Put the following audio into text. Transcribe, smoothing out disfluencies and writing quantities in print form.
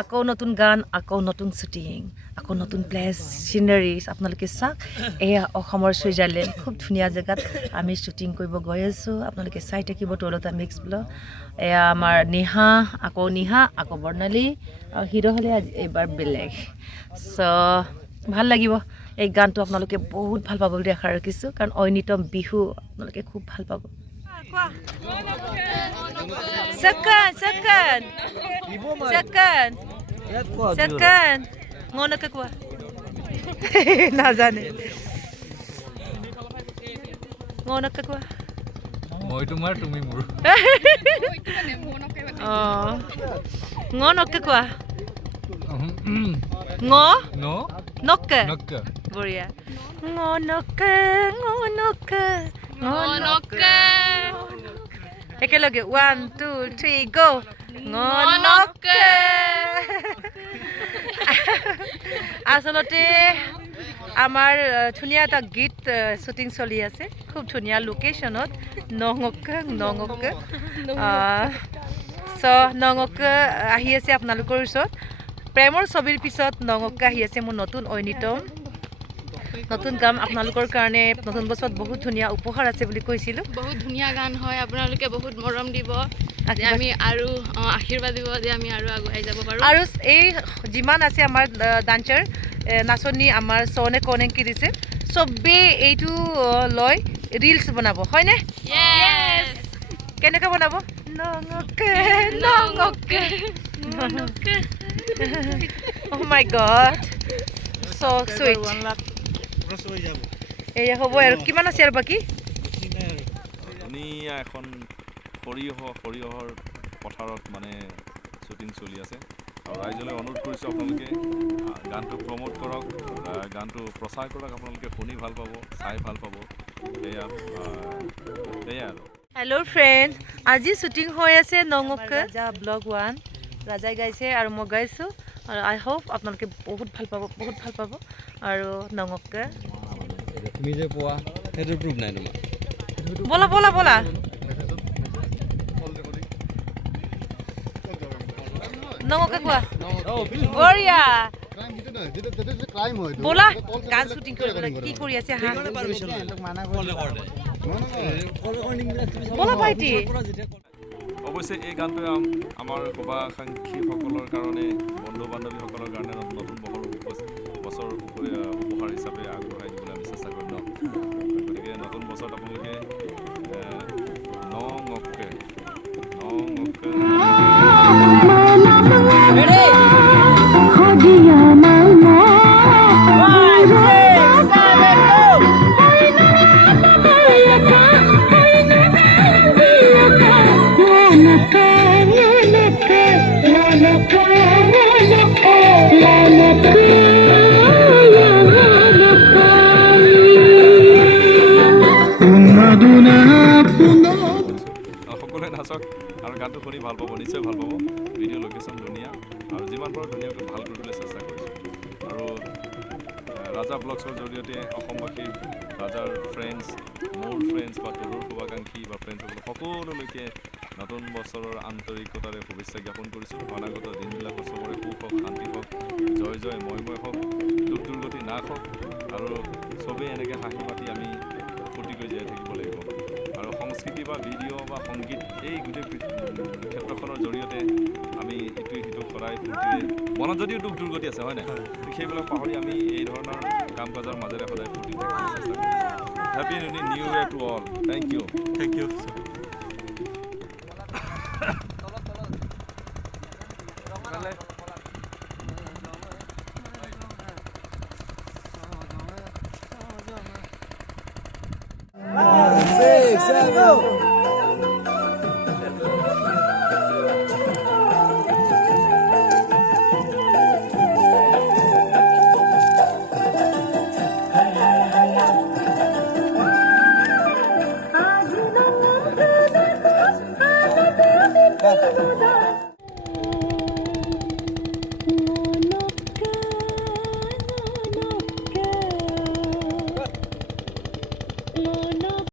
আকৌ নতুন গান, আকৌ নতুন শ্বুটিং, আকৌ নতুন প্লেচ, চিনাৰিজ আপোনালোকে চাওক। এয়া অসমৰ ছুইজাৰলেণ্ড, খুব ধুনীয়া জেগাত আমি শ্বুটিং কৰিব গৈ আছোঁ। আপোনালোকে চাই থাকিব তলতা মিক্স ব্লগ। এয়া আমাৰ নিহা, আকৌ বৰ্ণালী আৰু হিৰো হ'লে এইবাৰ বেলেগ। চ' ভাল লাগিব। এই গানটো আপোনালোকে বহুত ভাল পাব বুলি আশা ৰাখিছোঁ, কাৰণ ঐনিতম বিহু আপোনালোকে খুব ভাল পাব। Second. Ngono ka kuha. Nazane. Ngono ka kuha. Moi tumar tumi mur. Oh. Ngono ka kuha. Ngo? No. Nokke. Nokka. Boria. Ngono ka. Ekelage 1 2 3 go. Ngonokke. আসলতে আমাৰ ধুনীয়া এটা গীত শ্বুটিং চলি আছে, খুব ধুনীয়া লোকেশ্যনত। নঙকে নঙকে আহি আছে আপোনালোকৰ ওচৰত। প্ৰেমৰ ছবিৰ পিছত নঙকে আহি আছে মোৰ নতুন ঐনিতম। নতুন গান আপোনালোকৰ কাৰণে নতুন বছৰত বহুত ধুনীয়া উপহাৰ আছে বুলি কৈছিলোঁ। বহুত ধুনীয়া গান হয়, আপোনালোকে বহুত মৰম দিব, আমি আৰু আশীৰ্বাদ দিব যে আমি আৰু আগুৱাই যাব পাৰোঁ। আৰু এই যিমান আছে আমাৰ ডান্সাৰ নাচনি আমাৰ চনে কনেংকি দিছে, চবেই এইটো লৈ ৰিলছ বনাব, হয়নে? কেনেকৈ বনাব? নঙকে Oh my god, so sweet. এয়া হ'ব আৰু কিমান আছে আৰু বাকী? ধুনীয়া এখন সৰিয়হৰ পথাৰত মানে শ্বুটিং চলি আছে। আৰু ৰাইজলৈ অনুৰোধ কৰিছোঁ আপোনালোকে গানটো প্ৰমোট কৰক, গানটো প্ৰচাৰ কৰক। আপোনালোকে শুনি ভাল পাব, চাই ভাল পাব। এয়া আৰু হেল্ল' ফ্ৰেণ্ড, আজি শ্বুটিং হৈ আছে নঙকে ৰাজা ব্লগ 1। ৰাজাই গাইছে আৰু মই গাইছোঁ, আৰু আই হোপ আপোনালোকে বহুত ভাল পাব। আৰু নঙকে তুমি যে পোৱা সেইটো প্ৰুফ নাই তোমাৰ। বলা নঙকে কোৱা। বঢ়িয়া, বলা গান শ্বুটিং কৰিবলৈ কি কৰি আছে হা? বলা ভাইটি। অৱশ্যে এই গানটোৱে আমাৰ শুভাকাংক্ষীসকলৰ কাৰণে, বন্ধু বান্ধৱীসকলৰ কাৰণে নতুন বছৰ উপহাৰ হিচাপে আগবঢ়াই দিবলৈ আমি চেষ্টা কৰিম ন। গতিকে নতুন বছৰত আপোনালোকে নঙকে সকলোৱে নাচক আৰু গানটো শুনি ভাল পাব, নিশ্চয় ভাল পাব। ভিডিঅ' লোকেশ্যন ধুনীয়া, আৰু যিমান পাৰোঁ ধুনীয়াকৈ ভাল কৰিবলৈ চেষ্টা কৰিছোঁ। আৰু ৰাজা ব্লগছৰ জৰিয়তে অসমবাসীৰ, ৰাজাৰ ফ্ৰেণ্ডছ, মোৰ ফ্ৰেণ্ডছ বা তৰুৰ শুভাকাংক্ষী বা ফ্ৰেণ্ডছসকল সকলোলৈকে নতুন বছৰৰ আন্তৰিকতাৰে শুভেচ্ছা জ্ঞাপন কৰিছোঁ। অনাগত দিনবিলাকত চবৰে সুখ হওক, শান্তি হওক, জয় ময় হওক, দুখ দুৰ্গতি নাশ হওক, আৰু চবেই এনেকৈ হাঁহি মাতি আমি ফূৰ্তিকৈ জীয়াই থাকিব লাগিব। আৰু সংস্কৃতি বা ভিডিঅ' বা সংগীত, এই গোটেই ক্ষেত্ৰখনৰ জৰিয়তে আমি ইটোৱে সিটোক সদায় ফূৰ্তিৰে, মনত যদিও দুখ দুৰ্গতি আছে, হয় নাই, সেইবিলাক পাহৰি আমি এই ধৰণৰ কাম কাজৰ মাজেৰে সদায় ফূৰ্তি থাকিবলৈ চেষ্টা কৰিম। Happy new year to all. Thank you. Six, seven.